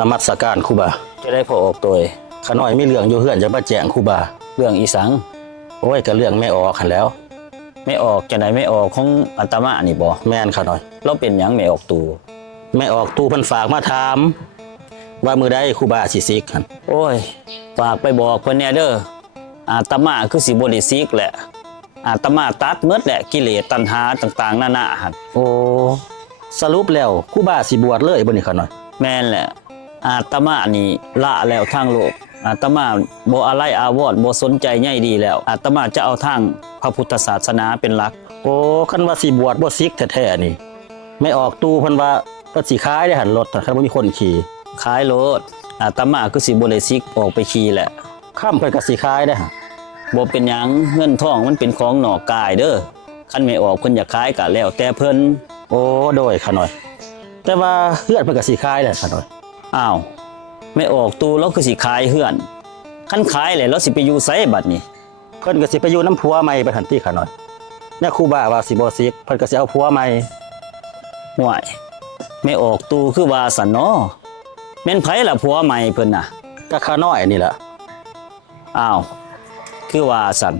นมัสการครูบาจะได้พอออกตัวขาน้อยมีเรื่องอยู่เฮือนจะมาแจ้งครูบาเรื่องอีสังโอ้ยก็เรื่องไม่ออกหันแล้ว ไม่ออกจะไหนไม่ออกของอัตมานี่บ่แม่นขาน้อยเราเป็นหยังไม่ออกตู ไม่ออกตู้เพิ่นฝากมาถามว่ามื้อใดครูบาสิซิกหั่นโอ้ยฝากไปบอกเพิ่นแน่เด้ออาตมาคือสิบ่ได้ซิกแหละอาตมาตัดหมดแหละกิเลสตัณหาต่างๆนานาหั่นโอ้สรุปแล้วครูบาสิบวชเลยบ่นี่ขาน้อยแม่นแหละอาตมานี่ละแล้วทางโลกอาตมาบ่อะไรอาวรณ์บ่สนใจใหญ่ดีแล้วอาตมาจะเอาทางพระพุทธศาสนาเป็นหลักโอ้คันว่าสิบวชบ่ซิกแท้ๆนี่ไม่ออกตู้เพิ่นว่าเพิ่นสิขายได้หันรถคันบ่มีคนขี่ขายรถอาตมาคือสิบ่ได้ซิกออกไปขี่แหละค่ำเพิ่นก็สิขายได้หั่นบ่เป็นหยังเงินทองมันเป็นของนอกกายเด้อคันไม่ออกเพิ่นอยากขายก็แล้วแต่เพิ่นโอ้โดยขาน้อยแต่ว่าเฮือนเพิ่นก็สิขายได้ขาน้อยอ้าวไม่ออกตูแล้วคือสิขายเฮือนคันขายแล้วสิไปอยู่ไสบัดนี้เพิ่นก็สิไปอยู่น้ำผัวใหม่ไปหั่นติขาน้อยเนี่ยครูบาว่าสิบ่ซิกเพิ่นก็สิเอาผัวใหม่ห่วยไม่ออกตูคือว่าซั่นเนาะแม่นไผล่ะผัวใหม่เพิ่นน่ะก็ขาน้อยนี่ล่ะอ้าวคือว่าซั่น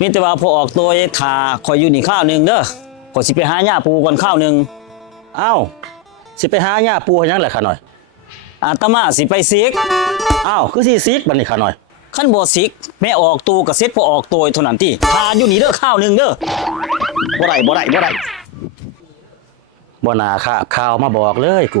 มีแต่ว่าพอออกตัวถ้าข่อยอยู่นี่ข้าวนึงเด้อข่อยสิไปหาหญ้าปูก่อนข้าวนึงอ้าวสิไปหาหญ้าปูให้หยังล่ะขาน้อยอาตมาสิไปซิกอ้าวคือสิซิกบัดนี้ขาน้อยคันบ่ซิกแม่ออกตูก็เสร็จพอออกตัวเท่านั้นติทาอยู่นี่เด้อข้าวนึงเด้อบ่ได้บ่น่าคาบข่าวมาบอกเลยกู